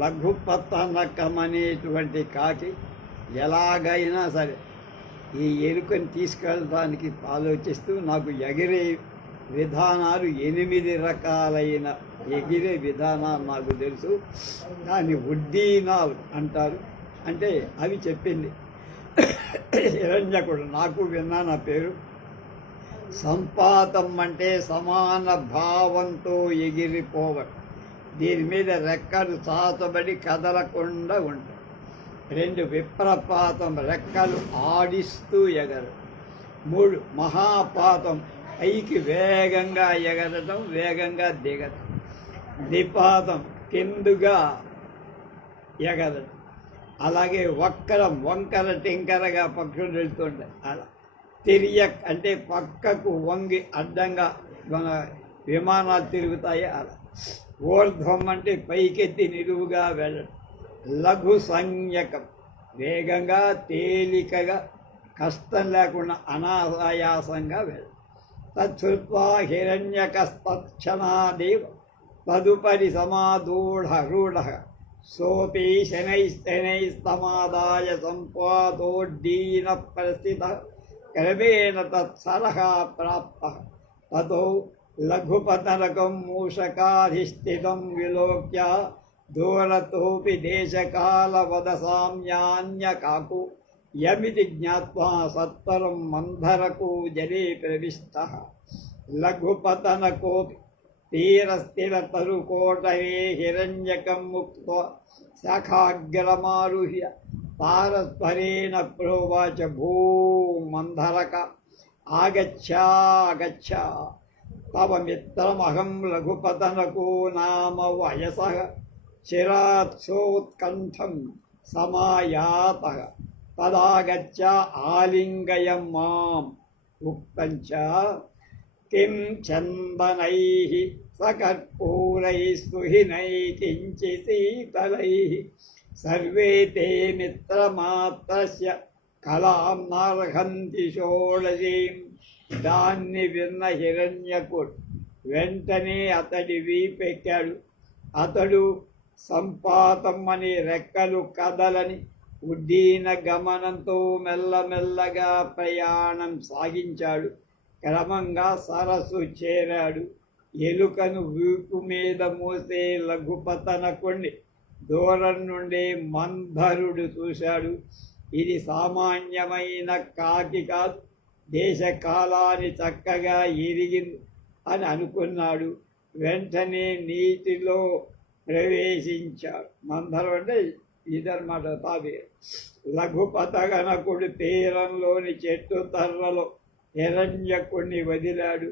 లఘుపతనకం అనేటువంటి కాకి ఎలాగైనా సరే ఈ ఎలుకని తీసుకెళ్ళడానికి ఆలోచిస్తూ నాకు ఎగిరే విధానాలు 8 రకాలైన ఎగిరే విధానాలు నాకు తెలుసు, దాన్ని ఉడ్డీనాలు అంటారు. అంటే అవి చెప్పింది హిరణ్యకుడు. నాకు విన్నా నా పేరు. సంపాతం అంటే సమాన భావంతో ఎగిరిపోవడం. దీని మీద రెక్కలు చాచబడి కదలకుండా ఉంటాయి. 2 విప్రపాతం, రెక్కలు ఆడిస్తూ ఎగరడం. 3 మహాపాతం, పైకి వేగంగా ఎగరడం, వేగంగా దిగడం. నిపాతం, కిందుగా ఎగరడం. అలాగే వక్రం, వంకర టింకరగా పక్షులు వెళ్తుంటాయి. అలా తిరియక్ అంటే పక్కకు వంగి అడ్డంగా మన విమానాలు తిరుగుతాయి. అలా ఊర్ధ్వం అంటే పైకెత్తి నిలువుగా వెళ్ళడం. లఘు సంజ్ఞకం, వేగంగా తేలికగా కష్టం లేకుండా అనాయాసంగా వెళ్ళడం. తచ్చుత్వా హిరణ్యకస్తక్షణాదేవ తదుపరి సమాదూఢ సోపి శనైస్తమాదాయ సంపాదోడ్డీన పరిస్థిత క్రమేణ తత్సరహా ప్రాప్త తతో లఘుపతనకం మూషకాధిష్ఠితం విలోక్య దూరతోపి దేశకాలవదసామ్యాన్యకాకు యమితి జ్ఞాత్వా సత్వరం మంధరకు జలే ప్రవిష్టః. లఘుపతనకోపి తీరస్థిరతరుకోటరే హిరణ్యకం ముక్త్వా శాఖాగ్రమారుహ్య తారస్వరేణ ప్రోవాచ భూ మంధరక ఆగచ్చ తవ మిత్రమహం లఘుపతనకో నామ వయసః చిరాత్సోత్కంఠం సమాయాతః తదాగచ్చ ఆలింగయ మాం. ఉక్తంచ కిం చందనైః సకర్పూరైః సుహినైః కించిశీతలైః సర్వే తే మిత్రమాత్రస్య కలాం నార్హంతి షోడశీం. దాన్ని విన్న హిరణ్యకుడు వెంటనే అతడి వీపెక్కాడు. అతడు సంపాతం అనే రెక్కలు కదలని ఉడ్డీన గమనంతో మెల్లమెల్లగా ప్రయాణం సాగించాడు. క్రమంగా సరస్సు చేరాడు. ఎలుకను వీపు మీద మోసే లఘుపతనకుణ్ణి దూరం నుండే మంధరుడు చూశాడు. ఇది సామాన్యమైన కాకి కాదు, దేశకాలాన్ని చక్కగా ఎరిగింది అని అనుకున్నాడు. వెంటనే నీటిలో ప్రవేశించాడు. మందరం అంటే ఇదన్నమాట తాబే. లఘుపతనకుడు తీరంలోని చెట్టు తర్రలో హిరణ్యకుణ్ణి వదిలాడు.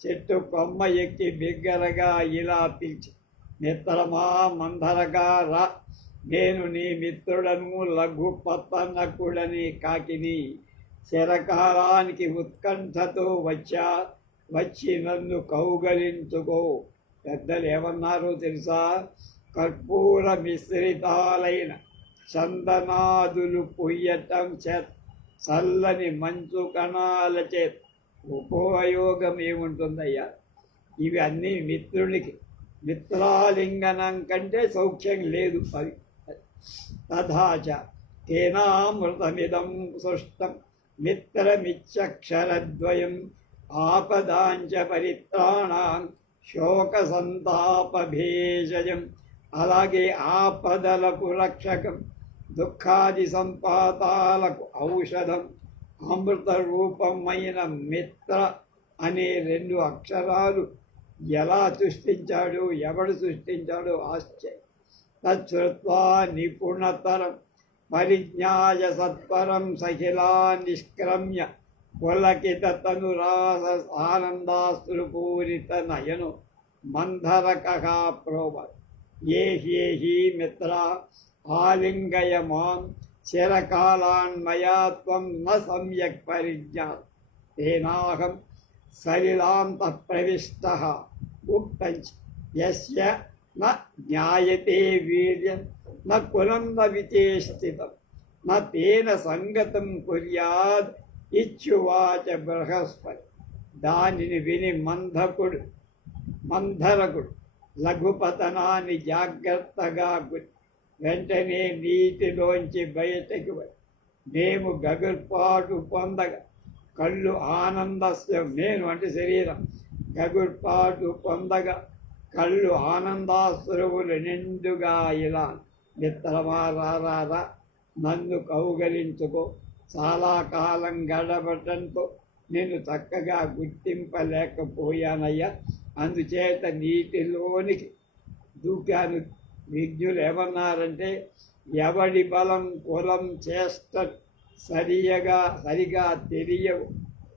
చెట్టు కొమ్మ ఎక్కి బిగ్గరగా ఇలా పిలిచి, మిత్రమా మందరగా రా, నేను నీ మిత్రుడను లఘుపతనకుడని కాకిని. చిరకాలానికి ఉత్కంఠతో వచ్చి నన్ను కౌగలించుకో. పెద్దలు ఏమన్నారో తెలుసా? కర్పూర మిశ్రితాలైన చందనాదులు పొయ్యటం చేత చల్లని మంచు కణాల చేత ఉపయోగం ఏముంటుందయ్యా? ఇవి అన్నీ మిత్రునికి. మిత్రాలింగనం కంటే సౌఖ్యం లేదు. అది తథాచ తేనామృతమిదం సృష్టం మిత్రమిచ్చక్షరద్వయం ఆపదాంచ పరిత్రాణాం శోక సంతాపభేషజం. అలాగే ఆపదలకు రక్షకం, దుఃఖాది సంపాతాలకు ఔషధం. అమృత రూపమైన మిత్ర అనే 2 అక్షరాలు ఎలా సృష్టించాడు, ఎవడు సృష్టించాడో ఆశ్చర్యం. తచ్చుత్వా నిపుణతరం పరిజ్ఞాయ సత్వరం సఖిలా నిష్క్రమ్య పులకిత తనురాస ఆనందాశ్రుపూరిత నయను మంధరకః ప్రోవత్. ఏహి మిత్ర ఆలింగయ మాం చిరకాలాన్మయా త్వం న సమ్యక్ పరిజ్ఞాత్ తేనాహం సలిలాంతః ప్రవిష్టః. ఉక్తంచ యస్య న జ్ఞాయతే వీర్యం న కులం న విచేష్టితం న తేన సంగతం కుర్యాద్ ఇచ్చువాచ బృహస్పతి. దానిని విని మంధరకుడు లఘుపతనాన్ని జాగ్రత్తగా వెంటనే నీటిలోంచి బయటకు మేము గగుర్పాటు పొందగా కళ్ళు ఆనందస్యం నేను అంటే శరీరం గగుర్పాటు పొందగా కళ్ళు ఆనందాశ్రువులు నిండుగా ఇలా మిత్రమా రారా నన్ను కౌగలించుకో, చాలా కాలం గడపటంతో నేను చక్కగా గుర్తింపలేకపోయానయ్యా, అందుచేత నీటిలోనికి దూకాను. విజ్ఞులు ఏమన్నారంటే, ఎవడి బలం కులం చేష్ట సరిగా తెలియవు,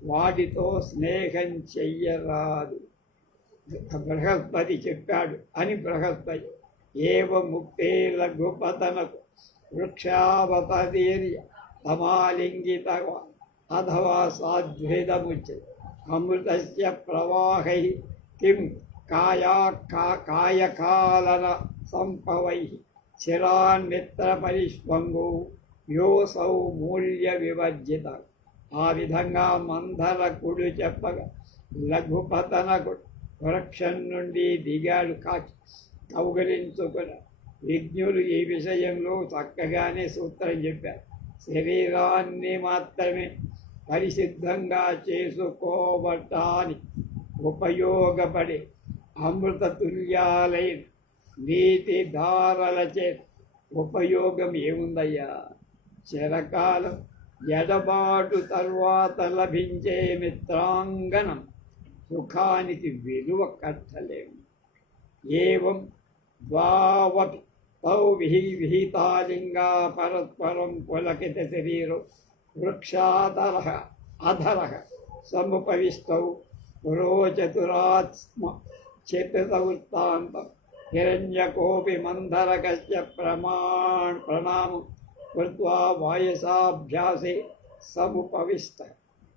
వాటితో స్నేహం చెయ్యరాదు. బృహస్పతి చెప్పాడు అని బృహస్పతి ఏవ ముక్తే లఘుపతనకు వృక్షావతీర్య తమాలింగిత అథవా సాధ్వేదముచ్య అమృతస్య ప్రవాహై కిం కాయకాలన సంపవై చిరాన్మిత్ర పరిష్పంగు యోసౌ మూల్య వివర్జిత. ఆ విధంగా మంధరకుడు చెప్పగా లఘుపతనకుడు వృక్షం నుండి దిగాడు. కౌగలించుకుని విజ్ఞులు ఈ విషయంలో చక్కగానే సూత్రం చెప్పారు. శరీరాన్ని మాత్రమే పరిశుద్ధంగా చేసుకోవటానికి ఉపయోగపడే అమృత తుల్యాలైన నీటి ధారల చేత ఉపయోగం ఏముందయ్యా? చిరకాలం ఎడబాటు తర్వాత లభించే మిత్రాంగనం సుఖానికి విలువ కట్టలేము. ఏవం ద్వావపి తౌ విహితాలింగా పరస్పరం పులకిత శరీరో వృక్షాధర సముపవిష్టౌ పురోచతురాత్మ చతుర్వృత్తాంతం హిరణ్యకోపి మంధరకస్య ప్రణామం కృత్వా వాయసాభ్యాసే సముపవిష్ట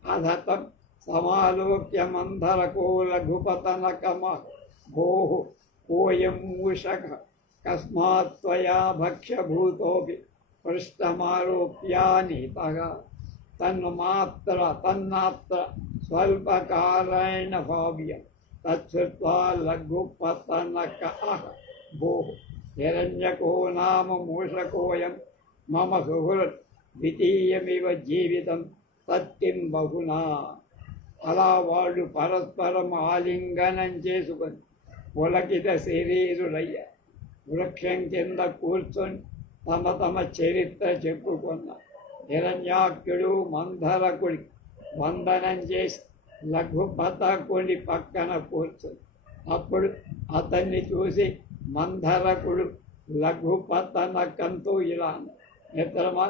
అధతం సమాలోక్య మంధరకో లఘుపతనకమః భోః కోయం మూషక కస్మాత్ త్వయా భక్ష్యభూతోపి పృష్ఠమారోప్యానీతః తన్మాత్ర స్వల్పకాలేన భావ్యం తచ్చుత్వా లఘుపతనకః భోః హిరణ్యకో నామ మూషకోయం మమ సుహృత్ ద్వితీయమివ జీవితం తత్కిం బహునా. అలా వాళ్ళు పరస్పరం ఆలింగనం చేసుకొని పులకిత శరీరులయ్య వృక్షం కింద కూర్చొని తమ చరిత్ర చెప్పుకున్న హిరణ్యాక్షుడు మంధరకుడి వందనం చేసి లఘుపతకుడి పక్కన కూర్చొని అప్పుడు అతన్ని చూసి మంధరకుడు లఘుపతనకంతో ఇలా మిత్రమా,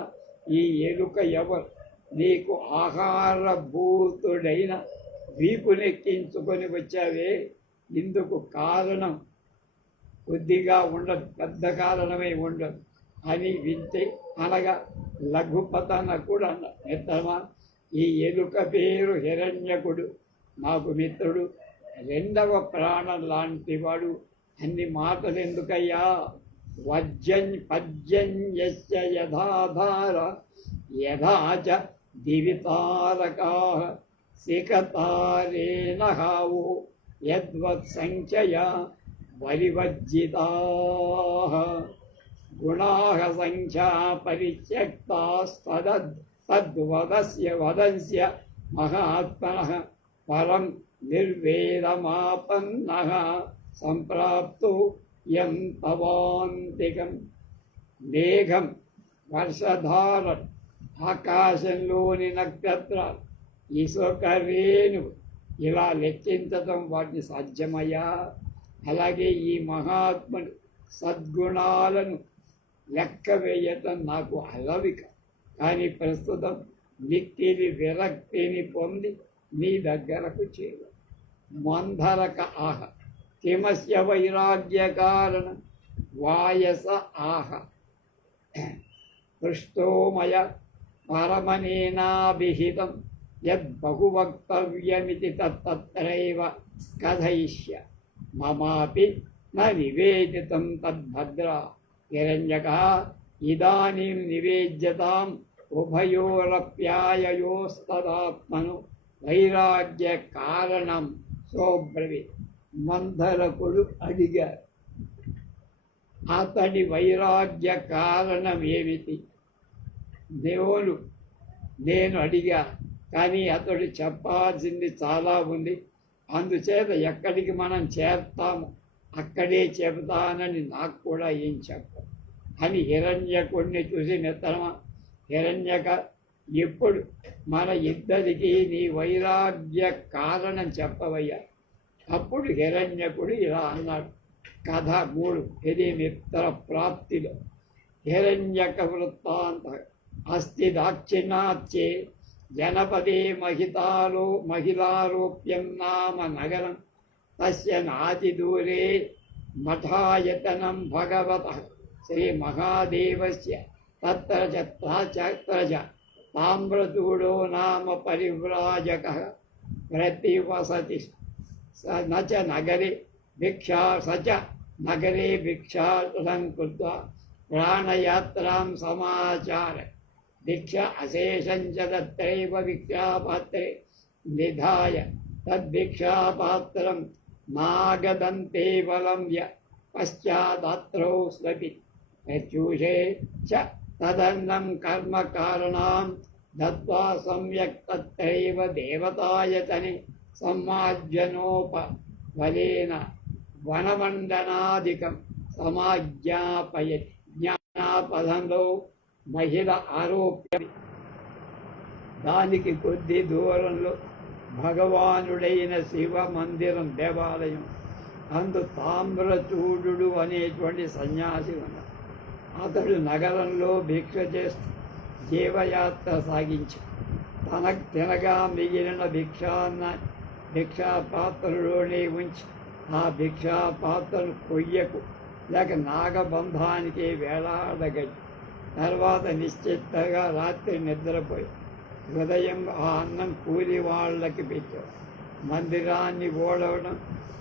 ఈ ఎలుక ఎవరు? నీకు ఆహారభూతుడైన వీపునెక్కించుకొని వచ్చావే, ఇందుకు కారణం కొద్దిగా ఉండదు, పెద్ద కారణమే ఉండదు అని వింటే అనగా లఘుపతనకుడు అన్న. మిత్రమా, ఈ ఎలుక పేరు హిరణ్యకుడు, నాకు మిత్రుడు, రెండవ ప్రాణం లాంటివాడు. అన్ని మాటలు ఎందుకయ్యా? పద్యన్యస్య యథాధార యథాచ దివితారకాః సికతారేణ హావో యద్వత్సంఖ్యయా బలివజ్జితాః గుణాః సంఖ్యా పరిత్యక్తాస్తద్వదస్య మహాత్మనః పరం నిర్వేదమాపన్నః సంప్రాప్తో యం తవాంతికం. మేఘం, వర్షధారలు, ఆకాశంలోని నక్షత్రాలు, ఇసుక రేణువు ఇలా లెక్కించటం వాటిని సాధ్యమయ్యా? అలాగే ఈ మహాత్ముడు సద్గుణాలను లెక్క వేయటం నాకు అలవిక. కానీ ప్రస్తుతం మిక్కిలి విరక్తిని పొంది నీ దగ్గరకు చేరు. మంధరక ఆహ కిమస్య వైరాగ్య కారణ వాయస ఆహ పృష్టోమయ పరమనేనాభిహితం యద్బహువక్తవ్యమితి తత్రైవ కథయిష్య మమాపి న నివేదితం తద్భద్రా. హిరణ్యకః ఇదానీం నివేద్యతాం ఉభయోరప్యాయయోస్తదాత్మను వైరాగ్య కారణం సోబ్రవి. మందరకుడు అడిగారు, అతడి వైరాగ్య కారణం ఏమిటి? నేను అడిగా, కానీ అతడు చెప్పాల్సింది చాలా ఉంది. అందుచేత ఎక్కడికి మనం చేరుతాము అక్కడే చెబుతానని నాకు కూడా ఏం చెప్పదు అని హిరణ్యకుడిని చూసి, మిత్రమా హిరణ్యక, ఎప్పుడు మన ఇద్దరికి నీ వైరాగ్య కారణం చెప్పవయ్యా. అప్పుడు హిరణ్యకుడు ఇలా అన్నాడు. కథ 3, ఇది మిత్ర ప్రాప్తిలో. హిరణ్యక వృత్తాంత అస్తి దాక్షిణాత్యే జనపదే మహిళారోప్యం నామ నగరం తస్య నాతిదూరే మఠాయతనం భగవతః శ్రీమహాదేవస్య తత్ర చ తామ్రదూడో నామ పరివ్రాజకః ప్రతివసతి. నగరే భిక్షాటనం కృత్వా ప్రాణయాత్రాం సమాచార. భిక్ష అశేషం చ తత్రైవ భిక్షాపాత్రే నిధాయ తద్భిక్షాపాత్రం నాగదంతే బలంయ పశ్చాదాత్రౌ స్వపి ప్రత్యూషే చ తదన్నం కర్మకారణాం దత్వా సమ్యక్ తత్రైవ దేవతాయతనే సమాజ్ఞనోపబలేన వనమండనాదికం సమాజ్ఞాపయతి. జ్ఞానాపదంలో మహిళ ఆరోప్య. దానికి కొద్ది దూరంలో భగవానుడైన శివ మందిరం, దేవాలయం. అందు తామ్రచూడు అనేటువంటి సన్యాసి ఉన్నాడు. అతడు నగరంలో భిక్ష చేస్తూ జీవయాత్ర సాగించాడు. తనకు తినగా మిగిలిన భిక్షా పాత్రలోనే ఉంచి ఆ భిక్షా పాత్రను కొయ్యకు లేక నాగబంధానికి వేలాడగట్టి తర్వాత నిశ్చిత్తగా రాత్రి నిద్రపోయి ఉదయం ఆ అన్నం కూలి వాళ్ళకి పెట్టాడు. మందిరాన్ని ఓడవడం,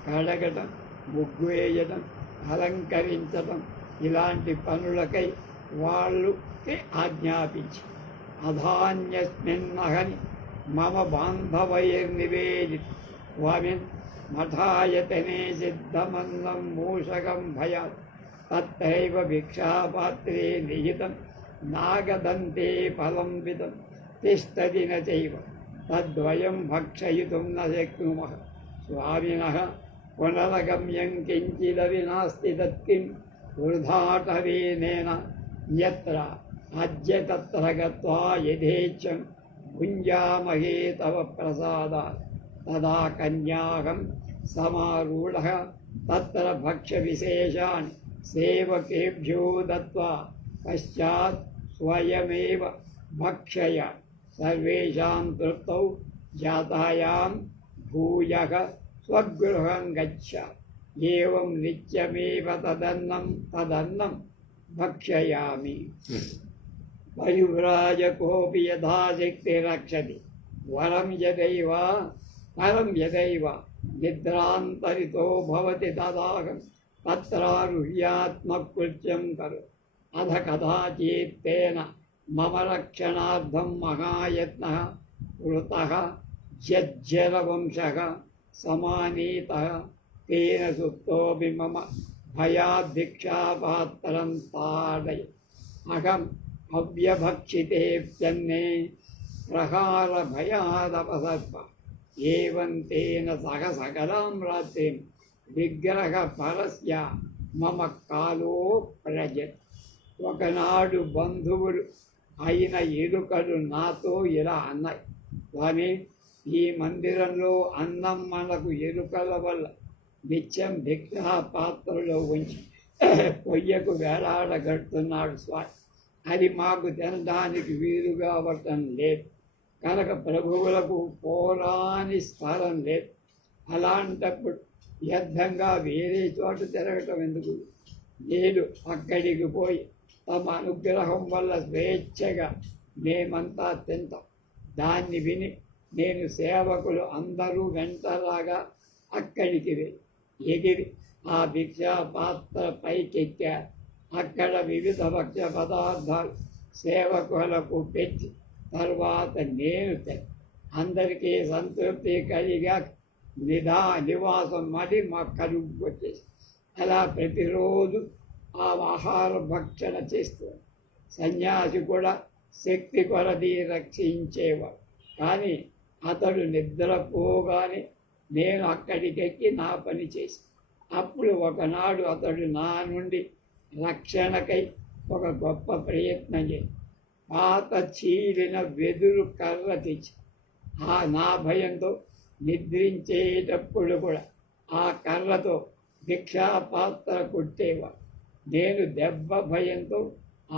కడగడం, ముగ్గు వేయడం, అలంకరించడం ఇలాంటి పనులకై వాళ్ళకి ఆజ్ఞాపించి, అధాన్యస్మిన్నహని మమ బాంధవైర్నివేది స్వామిన్ మఠాయతనే సిద్ధమన్నం మూషకం భయాత్ తత్రైవ భిక్షాపాత్రే నిహితం నాగదంతే ఫలం వితం తిష్టతి న చైవ తద్వయం భక్షయితుం న శక్నుమః స్వామినః పునరగమ్యం కించిదపి నాస్తి తత్కిం వృధాటవేనేన యత్ర అద్య తత్ర గత్వా యథేచ్ఛం భుంజామహే తవ ప్రసాదాత్ తదా కన్యాహం సమారూఢః తత్ర భక్ష్యవిశేషాన్ సేవకేభ్యో దత్వా పశ్చాత్ స్వయమేవ భక్షయ సర్వేషాం తృప్తౌ జాతాయాం భూయః స్వగృహం గచ్చ. ఏవం నిత్యమేవ తదన్నం భక్షయామి. పరివ్రాజకోపి యథాశక్తి రక్షతి పరం యదైవ నిద్రాంతరితో భవతి తదాహం తత్రారుహ్యాత్మకృత్యం కరు. అధ కదాచిత్తేన మమ రక్షణార్థం మహాయత్నః కృతః జజ్జరవంశః సమానీతః తేన సుప్తోపి మమ భయాద్భిక్షాపాత్రం తాడయ. అహం అవ్యభక్షితేప్యన్నే ప్రహార భయాదపసర్ప. ఏవం తేన సహ సకలాం రాత్రిం విగ్రహ పరస్య మమ కాలో ప్రజత్. ఒకనాడు బంధువులు అయిన ఎలుకలు నాతో ఇలా అన్నాయి, స్వామి, ఈ మందిరంలో అన్నం మనకు ఎలుకల వల్ల నిత్యం భిక్షా పాత్రలో ఉంచి పొయ్యకు వేలాడగడుతున్నాడు స్వామి. అది మాకు తినడానికి వీలుగా అవ్వటం లేదు కనుక ప్రభువులకు పోరాని స్థలం లేదు. అలాంటప్పుడు వ్యర్థంగా వేరే చోట తిరగటం ఎందుకు? నేను అక్కడికి పోయి తమ అనుగ్రహం వల్ల స్వేచ్ఛగా మేమంతా తింటాం. దాన్ని విని నేను సేవకులు అందరూ వెంటరాగా అక్కడికి ఎగిరి ఆ భిక్షా పాత్ర పైకెక్కారు. అక్కడ వివిధ భక్ష్య పదార్థాలు సేవకులకు పెట్టి తర్వాత నేను అందరికీ సంతృప్తి కలిగా నివాసం అది మా కలుగు వచ్చేసి అలా ప్రతిరోజు ఆ ఆహార భక్షణ చేస్తారు. సన్యాసి కూడా శక్తి కొలది రక్షించేవాడు. కానీ అతడు నిద్రపోగానే నేను అక్కడికెక్కి నా పని చేసి అప్పుడు ఒకనాడు అతడు నా నుండి రక్షణకై ఒక గొప్ప ప్రయత్నం చేసి పాత చీలిన వెదురు కర్ర తెచ్చి నా భయంతో నిద్రించేటప్పుడు కూడా ఆ కర్రతో భిక్షా పాత్ర కొట్టేవాడు. నేను దెబ్బ భయంతో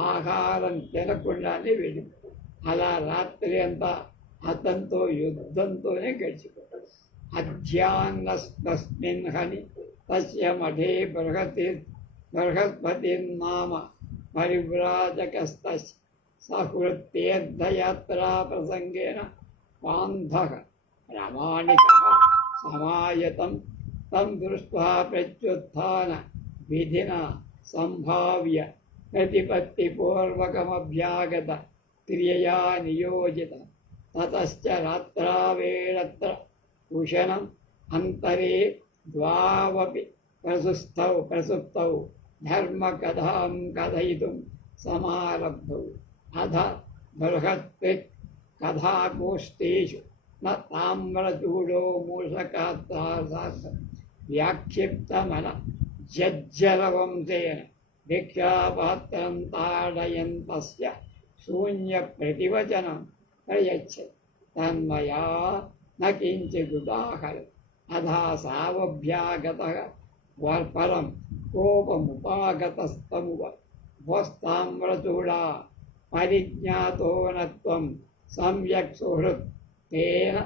ఆహారం తినకుండానే వెళ్ళి అలా రాత్రి అంతా అతనితో యుద్ధంతోనే గడిచిపోయాడు. అధ్యాన్నస్మిన్ హని తస్య మఠే బృహస్పతిర్నామ పరివ్రాజకస్తస్య సహృత్తీర్థయాత్రా ప్రసంగేన పాంధః ప్రామాణికః సమాయతం తం దృష్ట్వా ప్రత్యుత్థాన విధినా సంభావ్య ప్రతిపత్తిపూర్వకమభ్యాగత క్రియయా నియోజిత తతశ్చ రాత్రావేళత్ర ఉషణం అంతరే ద్వావపి ప్రసుప్తౌ ధర్మకథాం కథయితుం సమారబ్ధౌ అథ బృహత్పిత్ కథాగోష్ఠీషు న తామ్రచూడో మూషకాత్తార్థ వ్యాక్షిప్తమన జజ్జలవంశేన భిక్షాపాత్రం తాడయంతస్య శూన్యప్రతివచనం ప్రయచ్చతి తన్మయా న కించిదుదాహర అధా సావభ్యాగతః పరం కోపముపాగతస్తమువ భోస్తామ్రచూడా పరిజ్ఞాతోనత్వం సమ్యక్ సుహృత్ తేన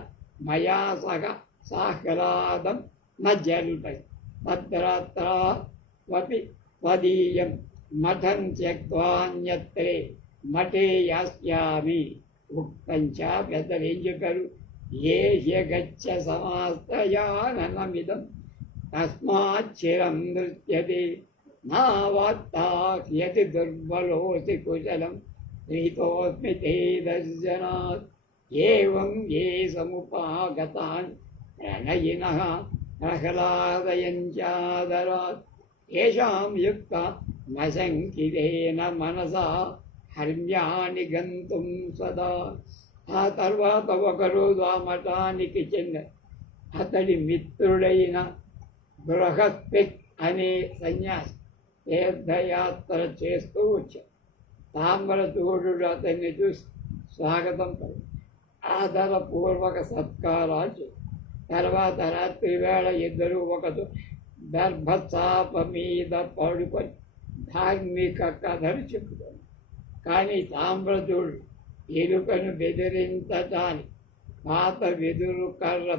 మయా సహ సాహ్లాదం న జల్పతి తత్రాత్రావపి త్వదీయం మఠం త్యక్త్వాన్యత్రే మఠే యాస్యామి ఉక్తం చ పెద్దలు ఏం చెప్పారు? ఏ హ్యగచ్చ సమాస్తయాననమిదం తస్మాచ్చిరం నృత్యతే నావాత్తాహ్యతి దుర్బలోసి కుశలం ప్రీతోస్మి తే దర్శనాత్ ఏవం ఏ సముపాగతాన్ ప్రణయినః ప్రహ్లాదయంచాదరాత్ ఏషాం యుక్త నశంకితేన మనసా హర్మ్యాని గంతుం సదా. ఆ తర్వాత ఒకరోజు ఆ మఠానికి చెందిన అతడి మిత్రుడైన బృహస్పతి అనే సన్యాసి తీర్థయాత్ర చేస్తూ వచ్చాడు. తామ్రచూడు అతన్ని చూసి స్వాగతం పలికాడు. ఆదరపూర్వక సత్కారాలు చేశాడు. తర్వాత రాత్రి వేళ ఇద్దరు ఒకరు దర్భచాప మీద పడుకొని ధార్మిక కథలు చెప్పుతారు. కానీ తామ్రచూడు ఎలుకను బెదిరించటానికి పాత వెదురు కర్ర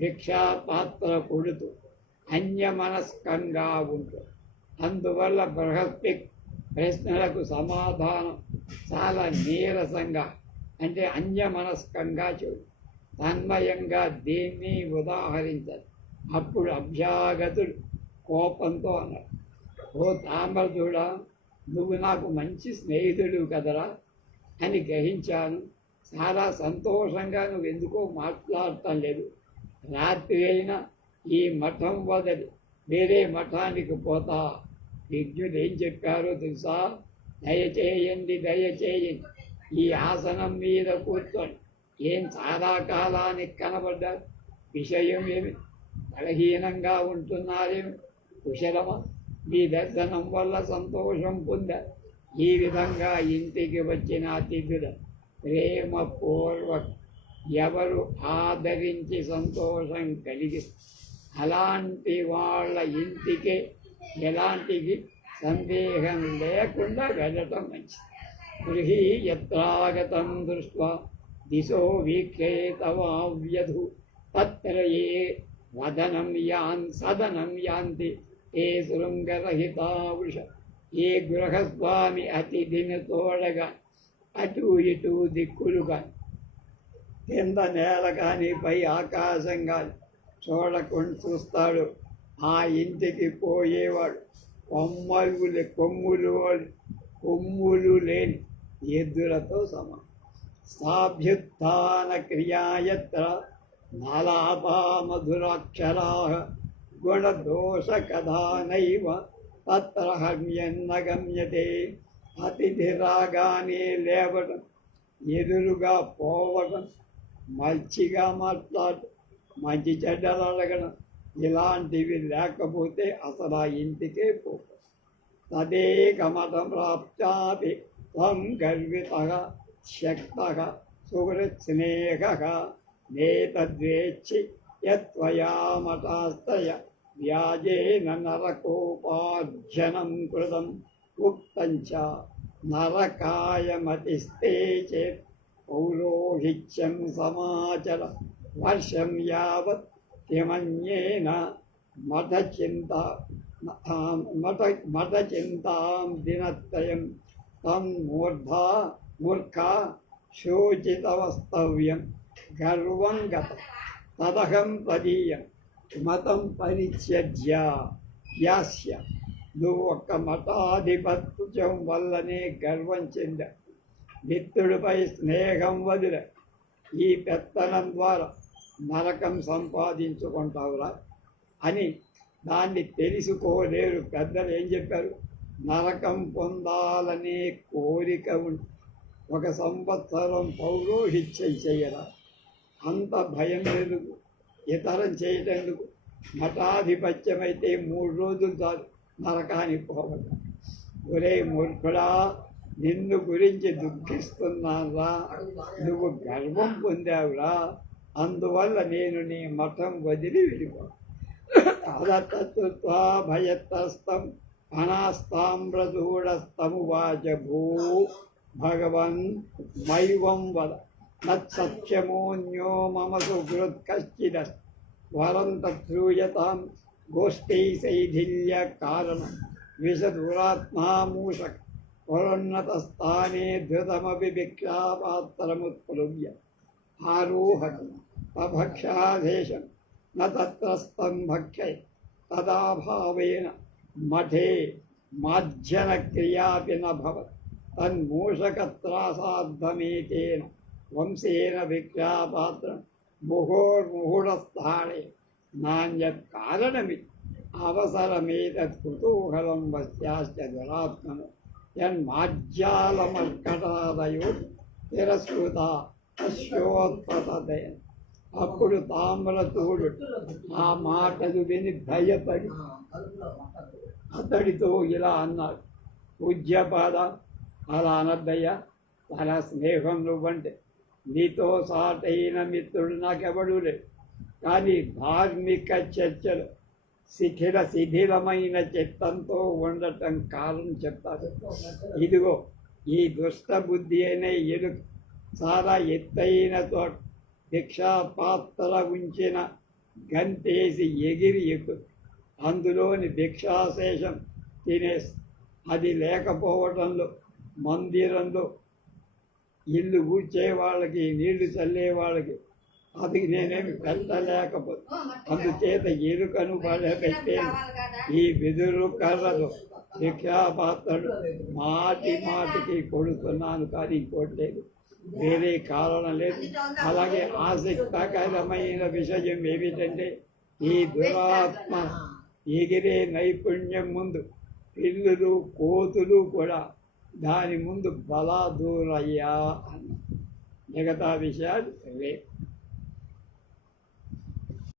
భిక్షాపాత్ర కొడుతూ అన్యమనస్కంగా ఉంటుంది. అందువల్ల బృహస్పతి ప్రశ్నలకు సమాధానం చాలా నీరసంగా అంటే అన్యమనస్కంగా చూడు, తన్మయంగా దేన్ని ఉదాహరించదు. అప్పుడు అభ్యాగతుడు కోపంతో అన్నాడు, ఓ తామ్రచూడా, నువ్వు నాకు మంచి స్నేహితుడు కదరా అని గ్రహించాను. చాలా సంతోషంగా నువ్వు ఎందుకో మాట్లాడటం లేదు. రాత్రి అయినా ఈ మఠం వదిలి వేరే మఠానికి పోతా. విజ్ఞులు ఏం చెప్పారో తెలుసా? దయచేయండి, దయచేయండి, ఈ ఆసనం మీద కూర్చొని ఏం చాలా కాలానికి కనబడ్డారు, విషయం ఏమి, బలహీనంగా ఉంటున్నారేమి, కుశలమా? మీ దర్శనం వల్ల సంతోషం పొందారు. ఈ విధంగా ఇంటికి వచ్చిన అతిథులు ప్రేమపూర్వక ఎవరు ఆదరించి సంతోషం కలిగి అలాంటి వాళ్ళ ఇంటికే ఎలాంటి సందేహం లేకుండా వెళ్ళటం మంచిది. గృహీ యత్రాగతం దృష్ట్వా దిశో వీక్షేతవావ్యధు తత్ర ఏ వదనం సదనం యాంతి ఏ శృంగరహితావృష. ఏ గృహస్వామి అతిథిని తోడగా అటు ఇటు దిక్కులుగా కింద నేల కానీ పై ఆకాశం కానీ చూడకుండా చూస్తాడు, ఆ ఇంటికి పోయేవాడు కొమ్ములు లేని ఎద్దులతో సమానం. సాభ్యుత్థాన క్రియాయత్ర నాలాపా మధురాక్షరాః గుణదోషకథా నైవ తత్ర హర్మ్యన్న గమ్యతే. అతిథి రాగానే లేవడం, ఎదురుగా పోవడం, మంచిగా మాట్లాడటం, మంచి చెడ్డలు అడగడం, ఇలాంటివి లేకపోతే అసలు ఆ ఇంటికే పోవు. తదేకమతం ప్రాప్తాపి త్వం గర్వితః శక్తః సుహృత్స్నేహః నేతద్వేచ్చి యత్వయా మతాస్తయ వ్యాజేన నరకోపార్జనం కృతం ఉక్తం చ నరకాయమతిస్తే చేత్ పౌరోహిత్యం సమాచర వర్షం యావత్ కిమన్యేన మఠచింతాం దినత్రయం తం మూర్ఖా శోచితవస్తవ్యం గర్వం గత తదహం తదీయం మతం పరిత్యజ్య యాస్య. నువ్వు ఒక్క మఠాధిపత్యం వల్లనే గర్వం చెంద, మిత్రుడిపై స్నేహం వదిల, ఈ పెత్తనం ద్వారా నరకం సంపాదించుకుంటావురా అని దాన్ని తెలుసుకోలేరు. పెద్దలు ఏం చెప్పారు? నరకం పొందాలనే కోరిక ఉంది, 1 సంవత్సరం పౌరోహిత్యం చేయరా, అంత భయం లేదు, ఇతరం చేయటందుకు. మఠాధిపత్యం అయితే 3 రోజులు చాలు నరకానికి పోవడం. ఒరే మూర్ఖుడా, నిన్ను గురించి దుఃఖిస్తున్నారా, నువ్వు గర్వం పొందావురా, అందువల్ల నేను నీ మఠం వదిలి వెళ్ళిపో. అదతత్వా భయత్రస్తం అనాస్తామ్రదూఢస్తమువాచ భూ భగవన్ మైవం వద నత్సత్యమోన్యో మమ సుహృత్ కశ్చిదస్తి వరం తత్సూయతాం గోష్ఠీ శైథిల్య కారణం విషదురాత్మామూషక పరోన్నతస్థానే ధృతమపి భిక్షాపాత్రముత్ప్లువ్య ఆరోహతి అభక్షాదేశం న తత్రస్తం భక్షై తదాభావేన మఠే మాధ్యన క్రియాపి న భవత్ తన్మూషకత్రాసాద్ధమేతేన వంశేన భిక్షాపాత్రం ముహోర్ముహుడస్థానే నాణ్యత్ కారణమితి అవసరమేతత్ కుతూహలం వస్యాశ్చ దురాత్మను యన్మాజ్యాలమర్కటాదయో తిరస్కృత అశ్యోత్పతదయ. అప్పుడు తామ్రతూడు ఆ మాటలు విని భయపడి అతడితో ఇలా అన్నాడు, పూజ్యపాద, అలా అనద్దయ్యా, తన స్నేహం నువ్వంటే, నీతో సాటైన మిత్రుడు నాకెవడూ లేదు. కానీ ధార్మిక చర్చలు శిథిలమైన చిత్తంతో ఉండటం కారణం చెప్తారు. ఇదిగో ఈ దుష్ట బుద్ధి అనే ఎలుక చాలా ఎత్తైన చోట భిక్షాపాత్ర ఉంచిన గంతేసి ఎగిరి ఎక్కు, అందులోని భిక్షాశేషం తినేసి, అది లేకపోవడంలో మందిరంలో ఇల్లు ఊడ్చే వాళ్ళకి, నీళ్లు చల్లే వాళ్ళకి అది నేనేమి పెట్టలేకపోతే, అందుచేత ఎరుకను పెట్టేది ఈ వెదురు కర్రలు భిక్షాపాత్రలు మాటికి కొడుతున్నాను, కానీ ఇంకోటి లేదు, వేరే కారణం లేదు. అలాగే ఆసక్తికరమైన విషయం ఏమిటంటే, ఈ దురాత్మ ఎగిరే నైపుణ్యం ముందు పిల్లులు కోతులు కూడా దాని ముందు బలాదూరయ్యా అన్న. మిగతా విషయాలు రేపు.